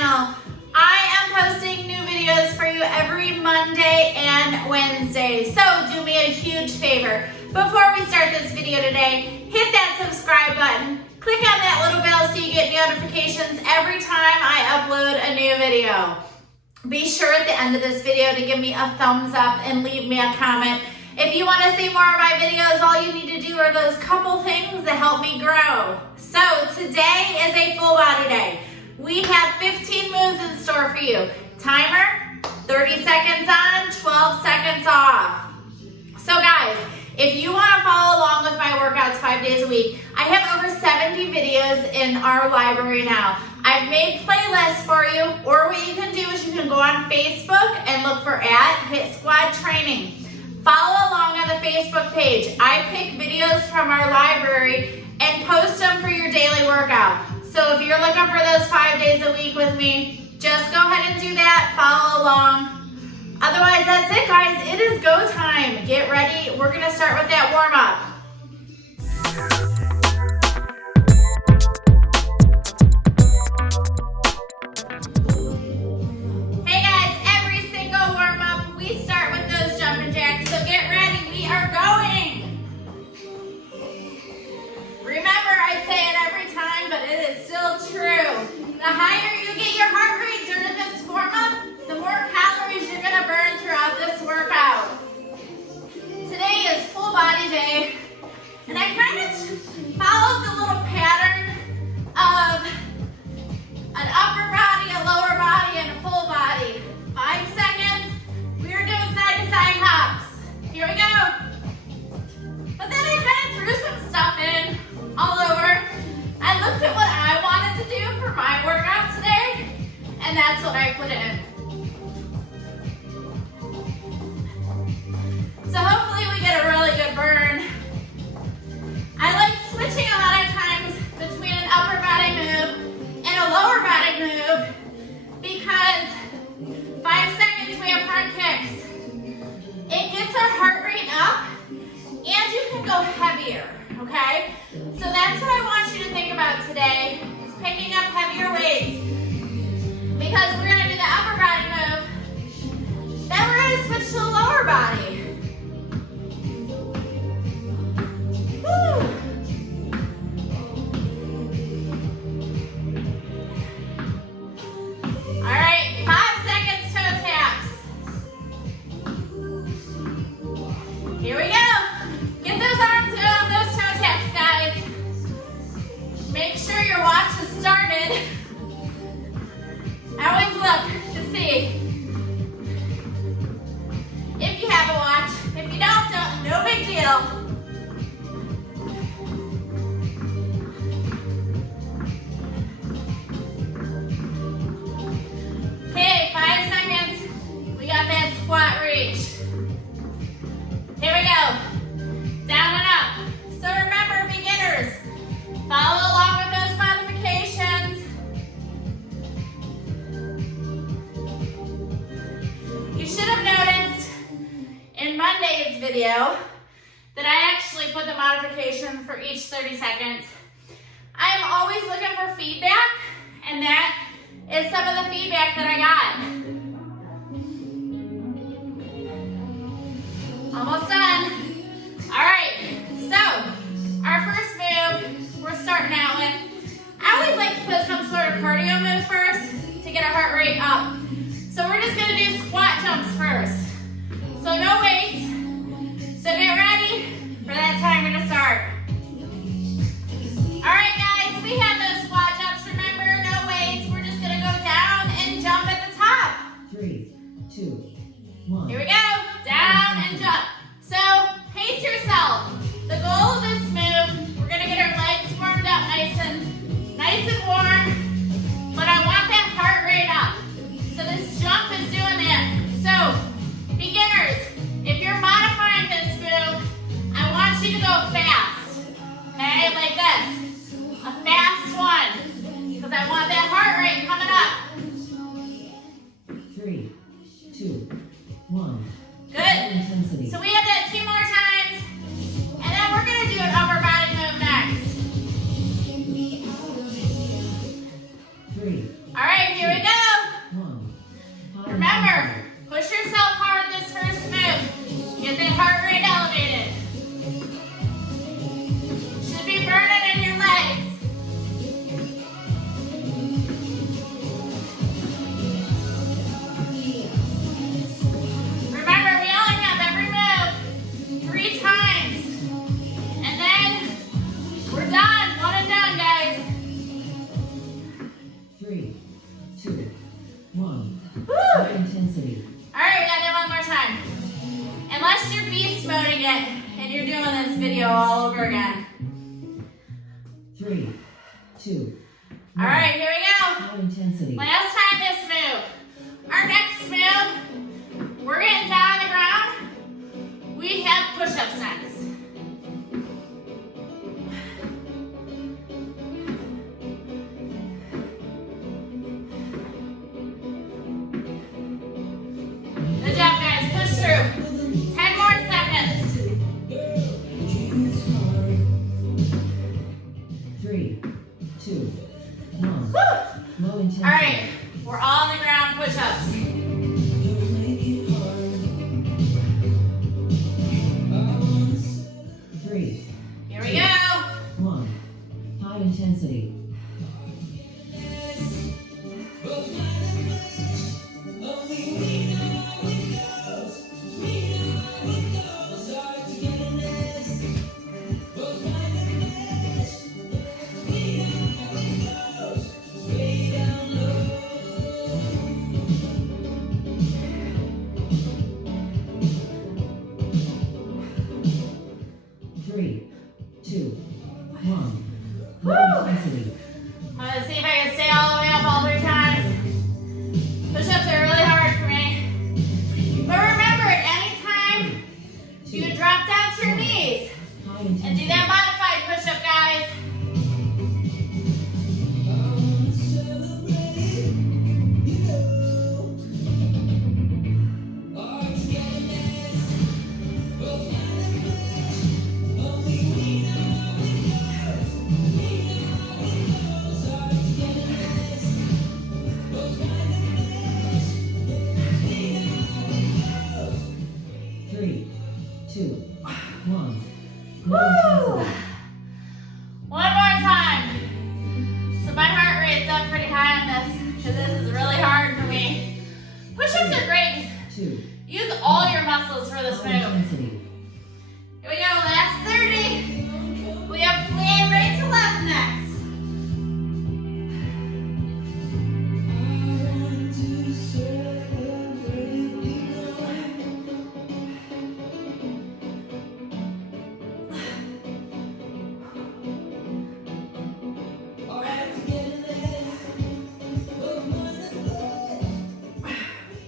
channel. I am posting new videos for you every Monday and Wednesday, so do me a huge favor. Before we start this video today, hit that subscribe button, click on that little bell so you get notifications every time I upload a new video. Be sure at the end of this video to give me a thumbs up and leave me a comment. If you want to see more of my videos, all you need to do are those couple things to help me grow. So today is a full body day. We have 15 moves in store for you. Timer, 30 seconds on, 12 seconds off. So guys, if you want to follow along with my workouts 5 days a week, I have over 70 videos in our library now. I've made playlists for you, or what you can do is you can go on Facebook and look for @HIIT Squad Training. Follow along on the Facebook page. I pick videos from our library and post them for your daily workout. So if you're looking for those 5 days a week with me, just go ahead and do that, follow along. Otherwise, that's it guys, it is go time. Get ready, we're gonna start with that warm up. The higher you get your heart rate during this warm-up, the more calories you're going to burn throughout this workout. Today is full body day, and I kind of followed the little pattern of an upper body, a lower body, and a full body. 5 seconds, we are doing side-to-side hops. Here we go. But then I kind of threw some stuff in all over. I looked at what I wanted to do for my workout today, and that's what I put in. So hopefully we get a really good burn. I like switching a lot of times between an upper body move and a lower body move because 5 seconds we have front kicks. It gets our heart rate up and you can go heavier, okay? So that's what I want you to think about today, is picking up heavier weights. Because we're gonna do the upper body move, then we're gonna switch to the lower body. Woo. All right, 5 seconds toe taps. Here we go. Get those arms going, those toe taps, guys. Make sure your watch is started. I always look to see if you have a watch. If you don't, no big deal. Okay, 5 seconds. We got that squat reach. Here we go. Down and up. So remember, beginners, follow along with those modifications. You should have noticed in Monday's video that I actually put the modification for each 30 seconds. I am always looking for feedback, and that is some of the feedback that I got. Almost done. All right, so our first move we're starting out with, I always like to put some sort of cardio move first to get our heart rate up. So we're just gonna do squat jumps first. So no weights. So get ready for that timer to start. All right guys, we have those squat jumps. Remember, no weights. We're just gonna go down and jump at the top. 3, 2, 1. Here we go, down and jump. So pace yourself. The goal of this move, we're gonna get our legs warmed up nice and warm, but I want that heart rate up. So this jump is doing that. So beginners, if you're modifying this move, I want you to go fast, okay, like this, a fast one, because I want that heart rate coming up. 3, 2, 1. Good. So we have that 2 more times, and then we're gonna do an upper body move next. 3. All right, here we go. All right, here we go. High intensity. Last time this move. Our next move, we're getting down on the ground. We have push-ups next. Good job, guys. Push through. 10 more seconds. 3, 2, 1. Woo! Low intensity. All right, we're all on the ground push-ups. 3, Here we go. 1. High intensity. Three, two, one. Woo! Low intensity. Let's see if I can stay all the way up all 3 times. Push-ups are really hard for me. But remember, at any time, you can drop down to your knees High and do intensity. that modified push-up, guys. Three, two, one. Woo! Low intensity. One more time. So my heart rate's up pretty high on this because this is really hard for me. Push-ups are great. 2. Use all your muscles for this Low move. intensity. Here we go, last 30. We have plie right to left next.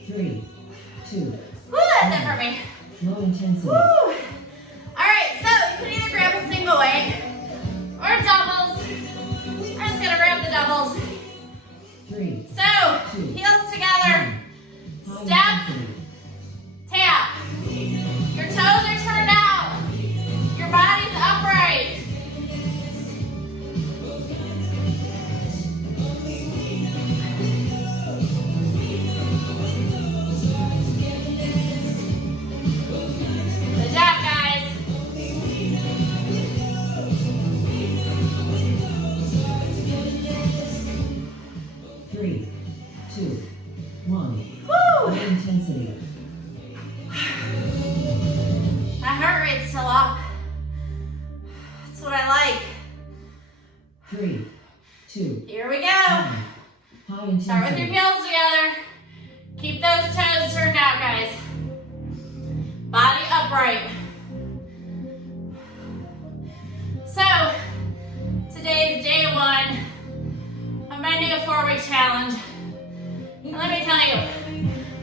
Three, two, Woo, that's it for me. low intensity. Woo! All right, so you can either grab a single weight or doubles. I'm just gonna grab the doubles. 3, So, heels together, high step, intensity. tap. Your toes are turned out. Your body's upright. Good job, guys. 3, 2, 1. Woo! Low intensity. My heart rate's still up. That's what I like. 3, 2, Here we 1. go. High intensity. Start with your heels together. Keep those toes turned out, guys. Body upright. So, today's day 1 of my new 4-week challenge. And let me tell you,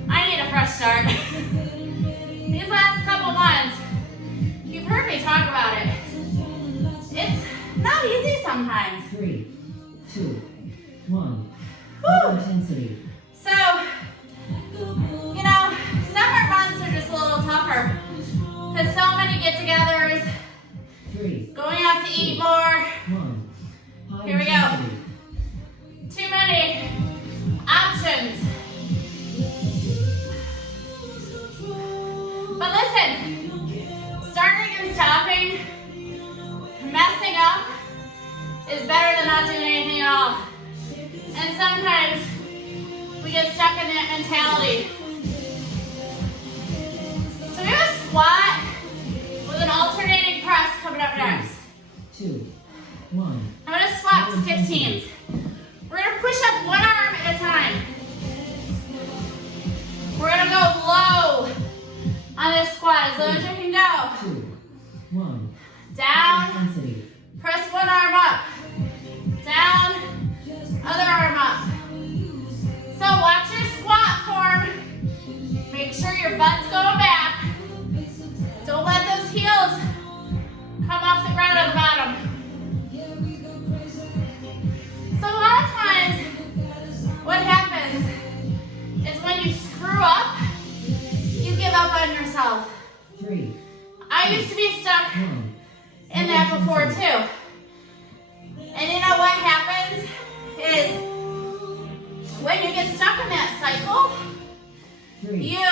I need a fresh start. These last couple months, you've heard me talk about it. It's not easy sometimes. 3, 2, 1. Woo! Low intensity. So, you know, summer months are just a little tougher because so many get-togethers, 3, going out to eat more, 1. High Here we go. intensity. too many options. But listen, starting and stopping, messing up is better than not doing anything at all. And sometimes we get stuck in that mentality. So we have a squat with an alternating press coming up next. 2, 1. I'm gonna squat to 15s. We're gonna push up one arm at a time. We're gonna go low on this squat, as low as you can go. 2, 1. Down, Intensity. press one arm up. Down, You,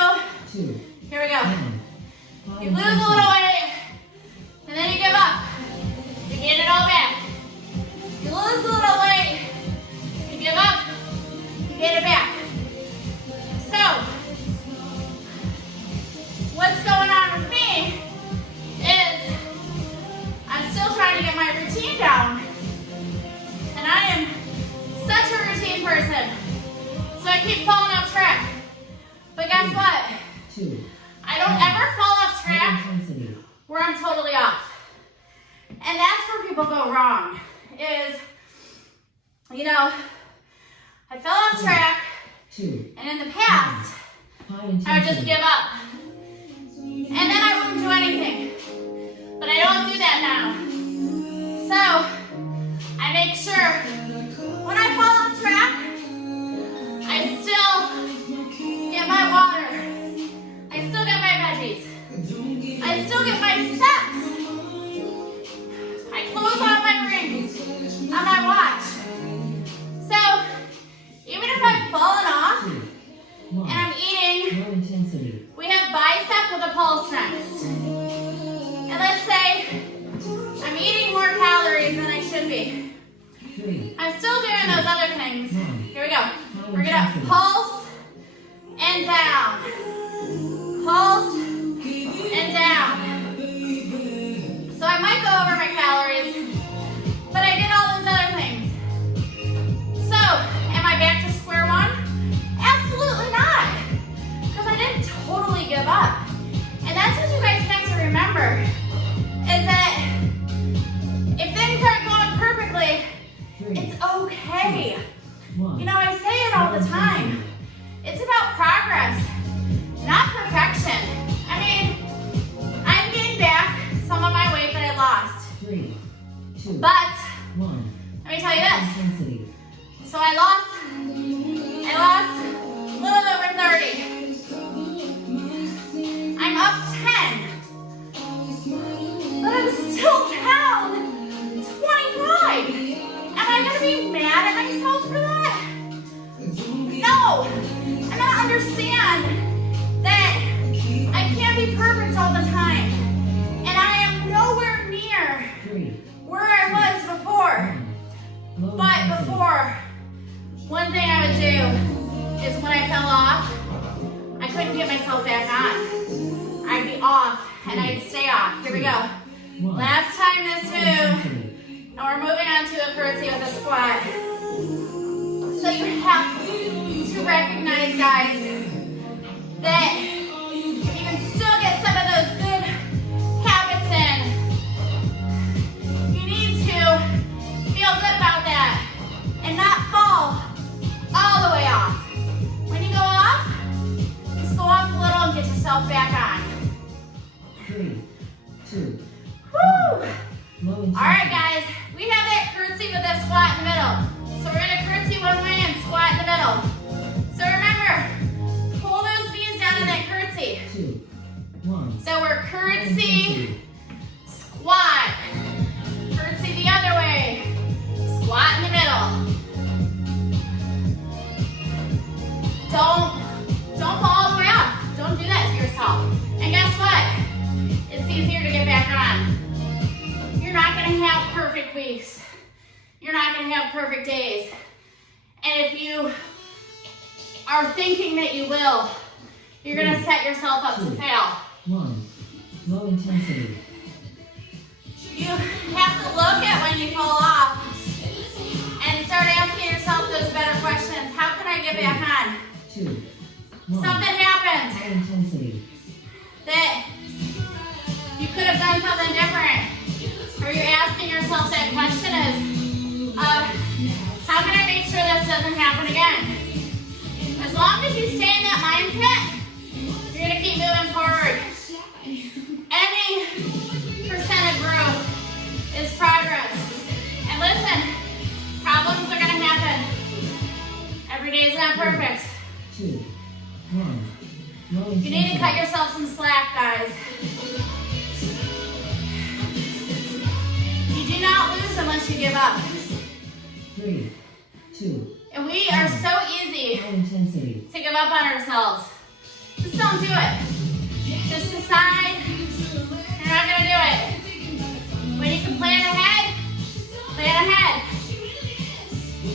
2, here we go. 1. You lose a little weight, and then you give up. You get it all back. You lose a little weight, you give up, you get it back. So, what's going on with me is I'm still trying to get my routine down. And I am such a routine person. So I keep falling off track. But guess what? 2. I don't ever fall off track where I'm totally off. And that's where people go wrong. Is, you know, I fell off track, and in the past, I would just give up. And then I wouldn't do anything. But I don't do that now. So, I make sure when I fall off track, I still get my water. I still get my veggies. I still get my steps. I close on my rings on my watch. So, even if I've fallen off and I'm eating, we have bicep with a pulse next. And let's say I'm eating more calories than I should be. I'm still doing those other things. Here we go. We're gonna pulse and down. Pulse and down. So I might go over my calories, but I did all those other things. So, am I back to square one? Absolutely not. Because I didn't totally give up. And that's what you guys have to remember, is that if things aren't going perfectly, it's okay. You know, I say it all the time. It's about progress, not perfection. I mean, I'm getting back some of my weight that I lost. 3, 2, but 1. Let me tell you this. So I lost a little over 30. I'm up 10. But I'm still down 25. Am I gonna be mad at myself for that? No. I'm gonna understand that I can't be perfect all the time. And I am nowhere near where I was before. But before, one thing I would do is when I fell off, I couldn't get myself back on. I'd be off and I'd stay off. Here we go. Last time this move, and we're moving on to a curtsy with a squat. So you have to recognize, guys, that if you can still get some of those good habits in, you need to feel good about that and not fall all the way off. When you go off, just go off a little and get yourself back on. 3, 2. Woo! Alright guys, we have that curtsy with that squat in the middle. So we're going to curtsy one way and squat in the middle. So remember, pull those knees down in that curtsy. 2, 1. So we're curtsy, squat, curtsy the other way, squat in the middle. Don't fall all the way up. Don't do that to yourself. And guess what? It's easier to get back on. You're not going to have perfect weeks. You're not going to have perfect days. And if you are thinking that you will, you're going to set yourself up to fail. 1. Low intensity. You have to look at when you fall off and start asking yourself those better questions. How can I get back on? 2, 1. Something happened High intensity. that you could have done something different. Or you're asking yourself that question is, how can I make sure this doesn't happen again? As long as you stay in that mindset, you're going to keep moving forward. Any percent of growth is progress. And listen, problems are going to happen. Every day is not perfect. 2, 1. Low intensity. You need to cut yourself some slack, guys. You do not lose unless you give up. 3, 2. And we are so easy High intensity. to give up on ourselves. Just don't do it. Just decide you're not gonna do it. When you can plan ahead, plan ahead.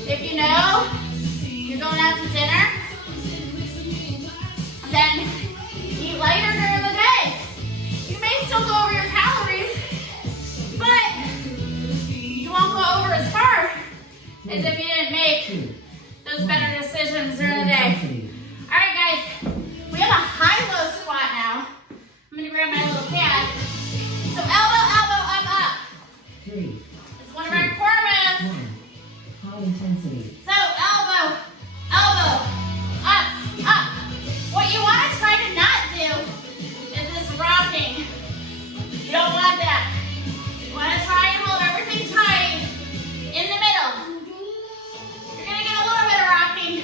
If you know you're going out to dinner, then eat lighter during the day. You may still go over your calories, but you won't go over as far as if you didn't make those better decisions during the day. All right, guys, we have a high-low squat now. I'm gonna grab my little pad. So elbow, elbow, up. 3, It's one of our core moves. 1. High intensity. So elbow, elbow, up. What you want to try to not do is this rocking. You don't want that. You want to try and hold everything tight in the middle. You're going to get a little bit of rocking.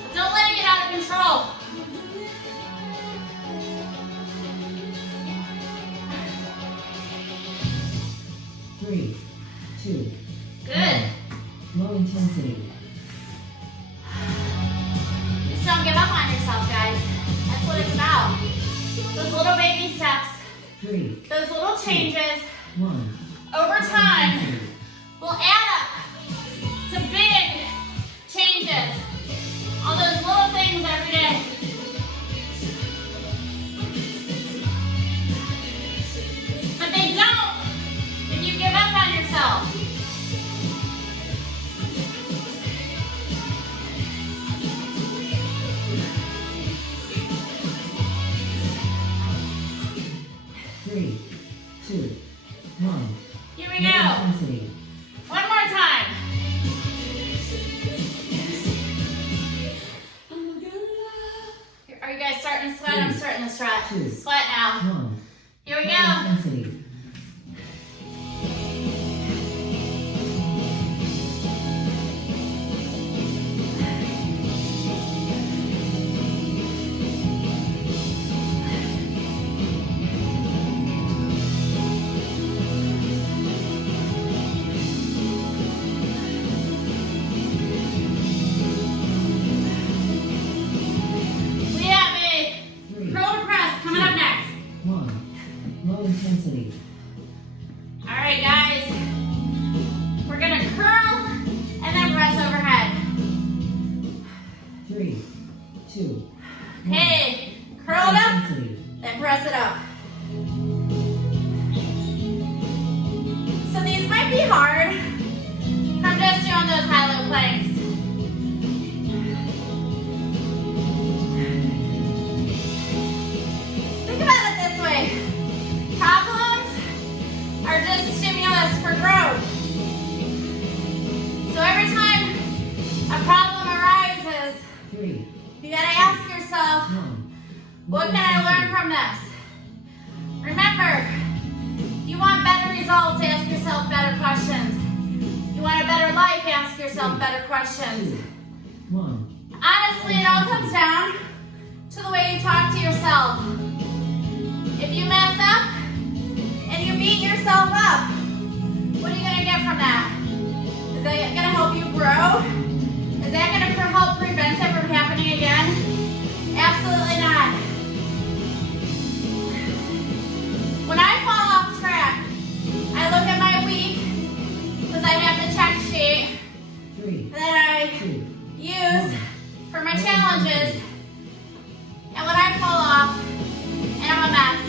But don't let it get out of control. Three, 2. Good. Low intensity. Just don't give up on yourself, guys. That's what it's about. Those little baby steps, 3, those little changes 1. over time will add up to big changes. All those little things every day. But they don't if you give up on yourself. Three, 2, 1. Here we go. Intensity. One more time. Are you guys starting to sweat? I'm starting to sweat. Sweat now. 1. Here we Low go. intensity. We have a 3, curl to press coming up next. 1. Low intensity. All right, guys. We're gonna curl and then press overhead. 3, 2, 1. Okay, curl it up, Intensity. then press it up. So these might be hard. I'm just doing those high-low planks. Think about it this way. Problems are just stimulus for growth. So every time a problem arises, 3, you gotta ask yourself, 1. what can I learn from this? Remember, if you want better results, ask yourself better questions. You want a better life, ask yourself better questions. 1. Honestly, it all comes down to the way you talk to yourself. If you mess up and you beat yourself up, what are you gonna get from that? Is that gonna help you grow? Is that gonna help prevent it from happening again? Absolutely not. When I fall off track, I look at my week because I have the check sheet 3, that I 2, use for my challenges. And when I fall off and I'm a mess,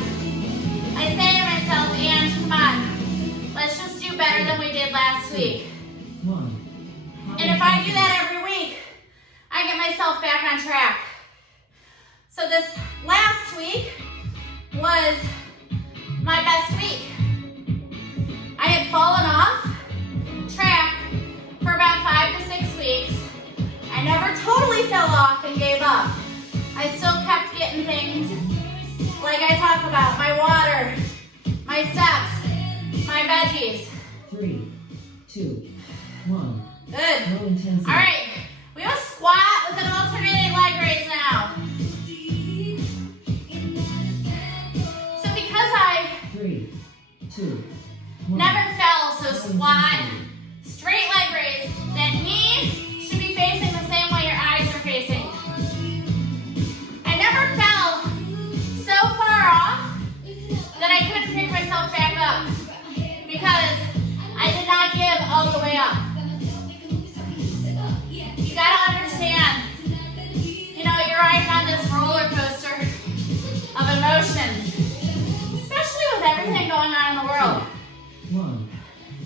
I say to myself, Ange, come on, let's just do better than we did last week. 1. And if I do that every week, I get myself back on track. So this last week was my best week. I had fallen off track for about 5 to 6 weeks. I never totally fell off and gave up. I still kept getting things like I talk about, my water, my steps, my veggies. 3, 2, 1. Good. Low intensity. All right, we have a squat with an alternating leg raise now. So because I 3, 2, 1. never fell, so squat, straight leg raise, that knee should be facing the same way your eyes are facing. I never fell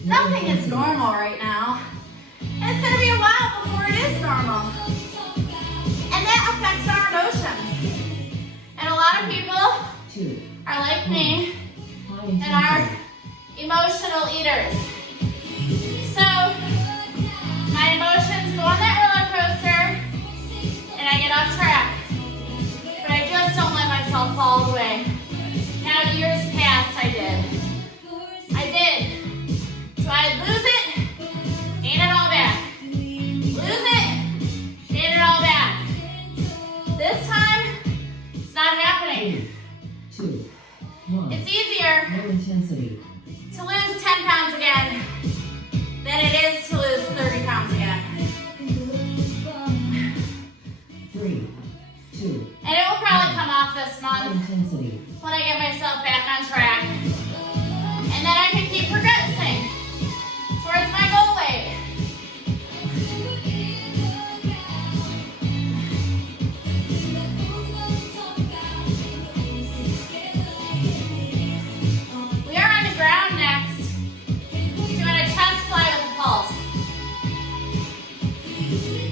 Nothing is normal right now. And it's gonna be a while before it is normal. And that affects our emotions. And a lot of people are like me and are emotional eaters. So my emotions go on that roller coaster and I get off track. But I just don't let myself fall all the way. Now years past I did. So I'd lose it, gain it all back. Lose it, gain it all back. This time, it's not happening. 2, 1. It's easier Low intensity. to lose 10 pounds again than it is to lose 30 pounds again. 3, 2. And it will probably come off this Low month intensity. when I get myself back on track. And then I can keep progressing towards my goal weight. We are on the ground next, doing a chest fly with a pulse.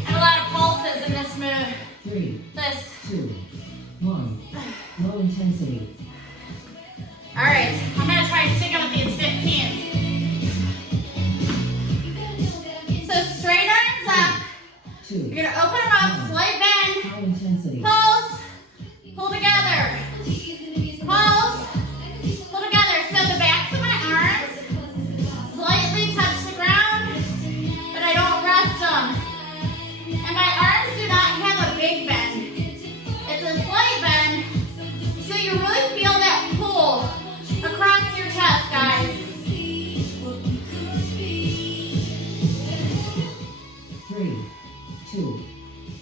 And a lot of pulses in this move. 3, This. 2, 1. Low intensity. All right, I'm gonna try sticking with these 15s. So straight arms up. 2. You're gonna open them up, slight bend, High intensity. pulse, pull together. Pulse, pull together. So the backs of my arms slightly touch the ground, but I don't rest them. And my arms do not have a big bend. It's a slight bend, so you really feel that pull across your chest, guys. 3, 2,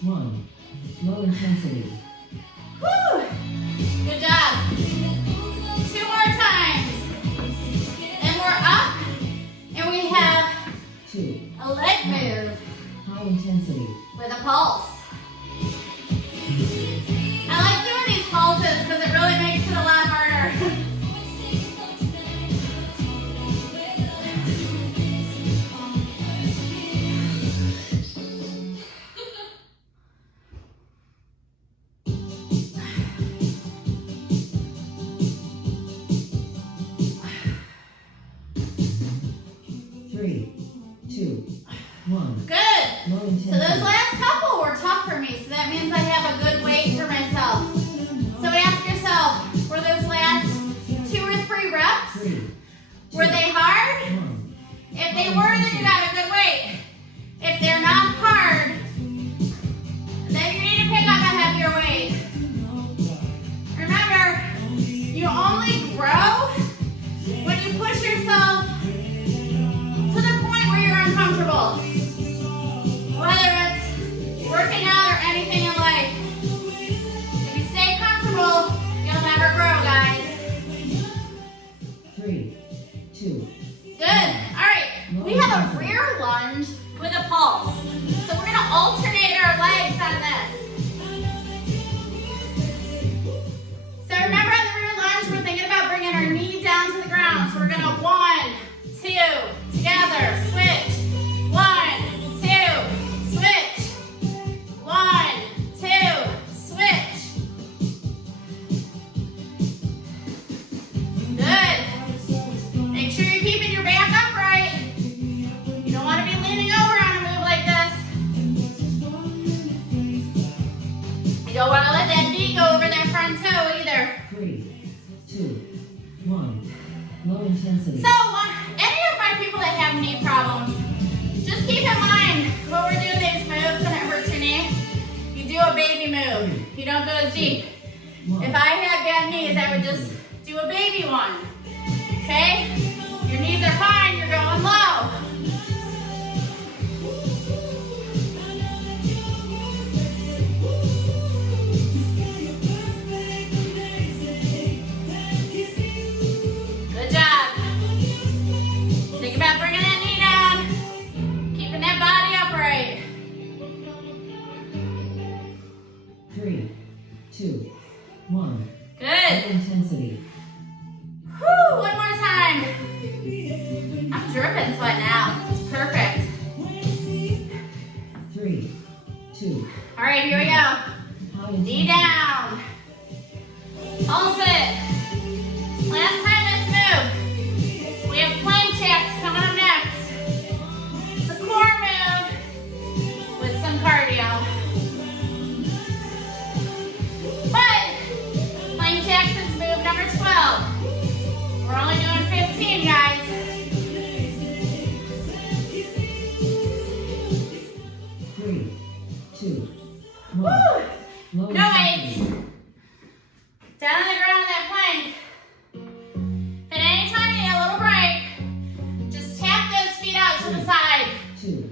1. Low intensity. Woo! Good job. 2 more times. And we're up, and we have 2. a leg move High intensity. with a pulse. I like doing these pulses because it really makes it a lot harder. Three, 2, 1. Good. Low intensity. So those last couple were tough for me, so that means I have a good weight for myself. So ask yourself, were those last 2 or 3 reps, 3, were they hard? 1. If they were, then you got a good weight. If they're not hard, then you need to pick up a heavier weight. Remember, you only grow when you push yourself to the point where you're uncomfortable. Whether it's working out or anything in life. If you stay comfortable, you'll never grow, guys. 3, 2. Good. All right. We have a rear lunge with a pulse. So we're going to alternate our legs on this. So remember on the rear lunge, we're thinking about bringing our knee down to the ground. So we're going to 1, 2, together, switch. 1, 2, switch. 1, 2, switch. Good. Make sure you're keeping your back upright. You don't want to be leaning over on a move like this. You don't want to let that knee go over that front toe either. 3, 2, 1. Low intensity. So, any of my people that have knee problems, just keep in mind when we're doing these moves and it hurts your knee, you do a baby move. You don't go as deep. 1. If I had bad knees, I would just do a baby one. Okay? Your knees are fine, you're going low. Good job. Think about bringing that knee down, keeping that body upright. 3, 2, 1. Good. Low intensity. Whew, one more time. I'm dripping sweat 2. All right, here we go. High intensity. Knee down. Hold it. Last time this move. We have plank jacks coming up next. It's a core move with some cardio. But plank jacks is move number 12. We're only doing 15, guys. 3, 2, 1. Woo! Low No intensity. weights. Down on the ground in that plank. But anytime you need a little break, just tap those feet out to the side. 2,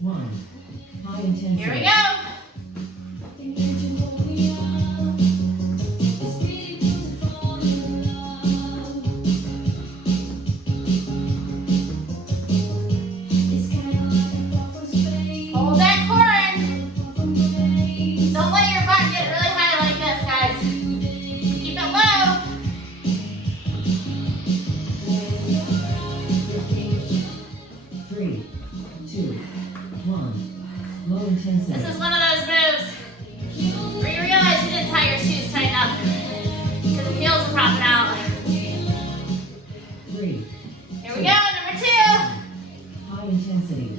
1. High intensity. Here we go. Hold that core in. Don't let your butt get really high like this, guys. Keep it low. 3, 2, 1. Low intensity. This is one of those moves where you realize you didn't tie your shoes tight enough because the heels are popping out. 3, Here we go, number 2. high intensity.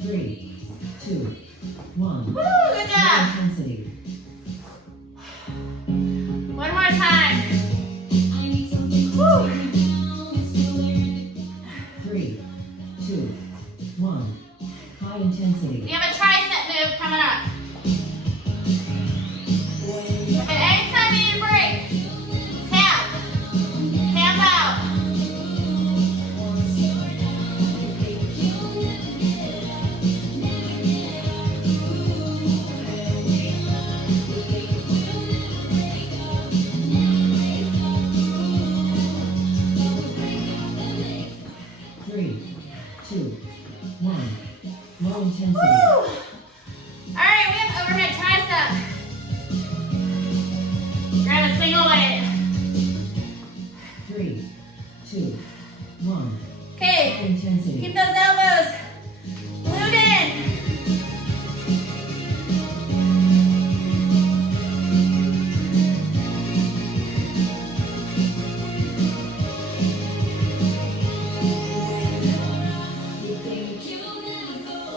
Three, 2, 1. Woo, good Low job. intensity. One more time. Woo. 3, 2, 1. High intensity. We have a tricep move coming up. Okay, anytime you need a break, tap. Tap out. Three, 2, 1. Low intensity. Woo. All right, we have overhead tricep. Grab a single weight. 3, 2, 1. Low Okay, intensity. keep those elbows glued in.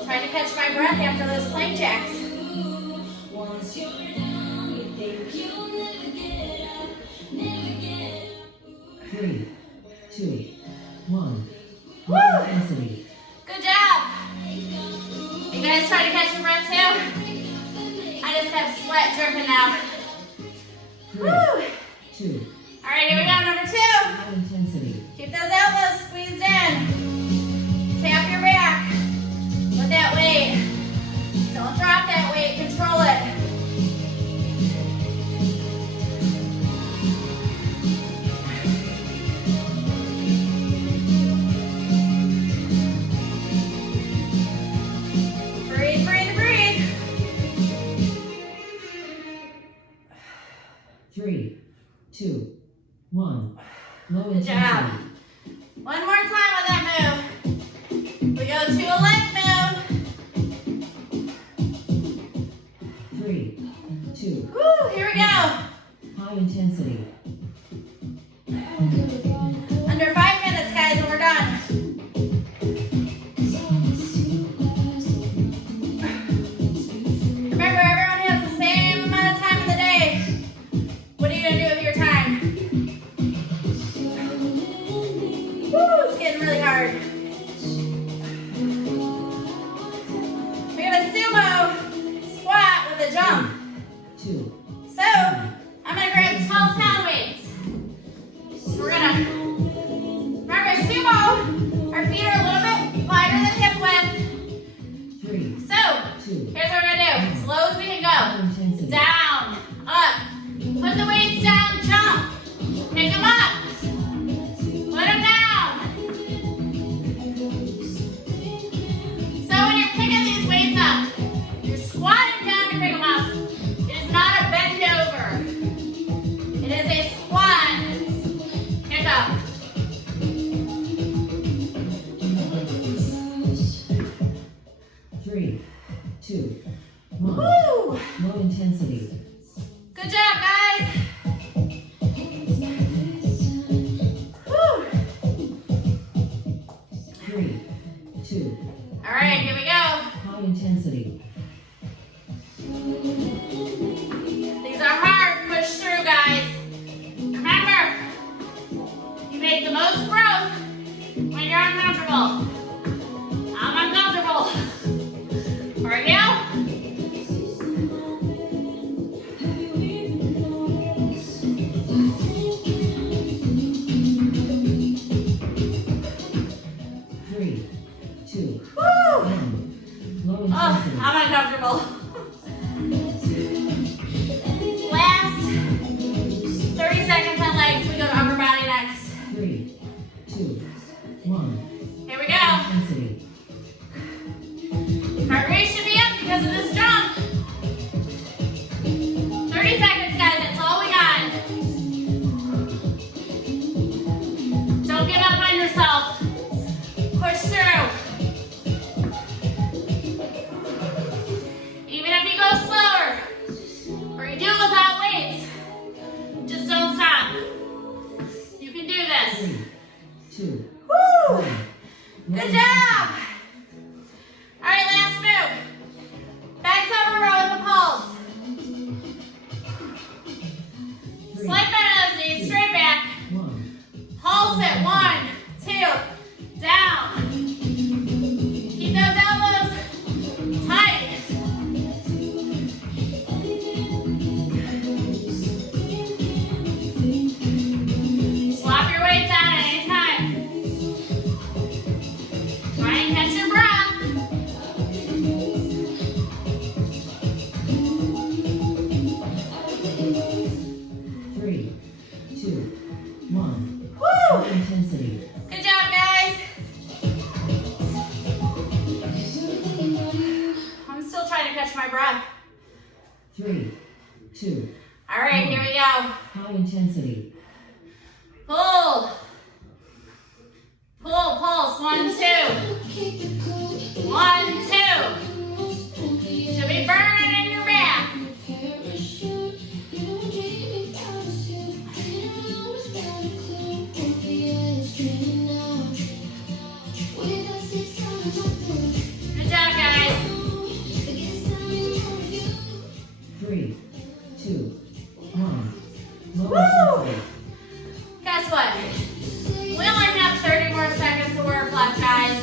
Trying to catch my breath after those plank jacks. 3, 2, 1. Woo. Low intensity. Good job. You guys trying to catch your breath too? I just have sweat dripping now. 3, Woo. 2. All right, here we go, number 2. High intensity. Keep those elbows squeezed in. Tap your back with that weight. Don't drop that weight, control it. Breathe, breathe, breathe. 3, 2, 1. Low Good intensity. job. One more time with that move. We go to a leg move. 3, 2. Woo, here we go. High intensity. Under 5 minutes, guys, and we're done. Remember, everyone has the same amount of time in the day. What are you going to do with your time? Woo, it's getting really hard. We have a sumo squat with a jump. 2. So, I'm going to grab 12 pounds Good job. All right, last move. Back over row with the pulse. Slide bend on those knees, straight back. Pulse it. 1, 2, down. Keep those elbows tight. Swap your weights out at any time. Try and catch your breath. Three, two, one. Woo! Intensity. Good job, guys. I'm still trying to catch my breath. 3, 2. All right, here we go. High intensity. Pull. Pull, pulse. 1, 2. 1, 2. Should be burning in your back. Good job, guys. 3, 2, 1. Low Woo! intensity. Guess what? We only have 30 more seconds of work left, guys.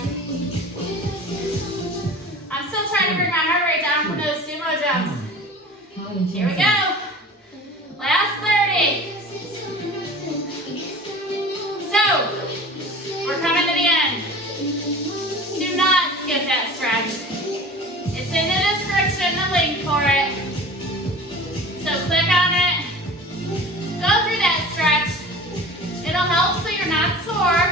I'm still trying to bring my heart rate down from those sumo jumps. High intensity. Here we go. Last 30. So, we're coming to the end. Do not skip that stretch. It's in the description, the link for it. So click on it. Go through that stretch. It'll help so you're not sore.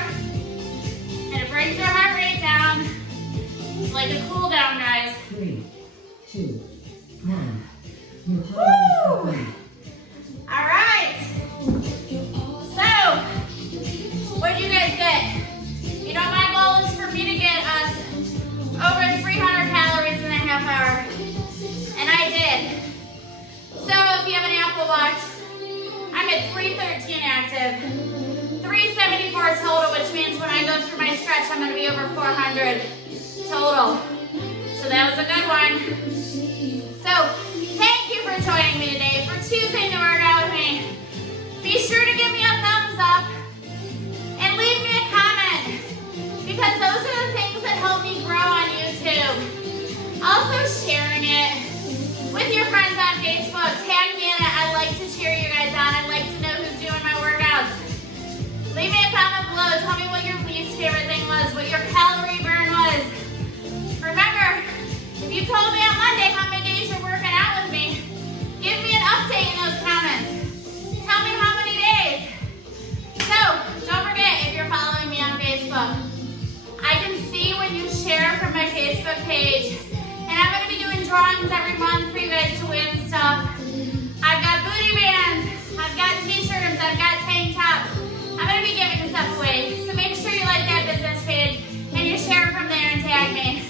And it brings your heart rate down. It's like a cool down, guys. 3, 2, 1. Your time is Woo! complete. All right. So, what did you guys get? You know, my goal is for me to get us over 300 calories in a half hour. And I did. So, if you have an Apple Watch, I'm at 313 active, 374 total, which means when I go through my stretch, I'm going to be over 400 total. So that was a good one. So thank you for joining me today, for choosing to work out with me. Be sure to give me a thumbs up and leave me a comment, because those are the things that help me grow on YouTube. Also sharing it with your friends on Facebook. Tag me in it. I'd like to cheer you guys on. I'd like to know who's doing my workouts. Leave me a comment below. Tell me what your least favorite thing was, what your calorie burn was. Remember, if you told me on Monday how many days you're working out with me, give me an update in those comments. Tell me how many days. So, don't forget, if you're following me on Facebook, I can see when you share from my Facebook page. And I'm going to be doing drawings every month for you guys to win stuff. I've got booty bands, I've got t-shirts, I've got tank tops. I'm going to be giving stuff away. So make sure you like that business page and you share from there and tag me.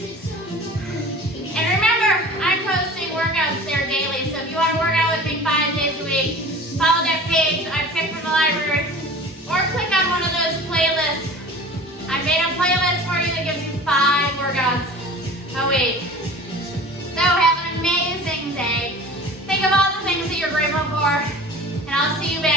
And remember, I'm posting workouts there daily. So if you want to work out with me 5 days a week, follow that page I picked from the library. Or click on one of those playlists. I made a playlist for you that gives you 5 workouts a week. So have an amazing day. Think of all the things that you're grateful for. And I'll see you back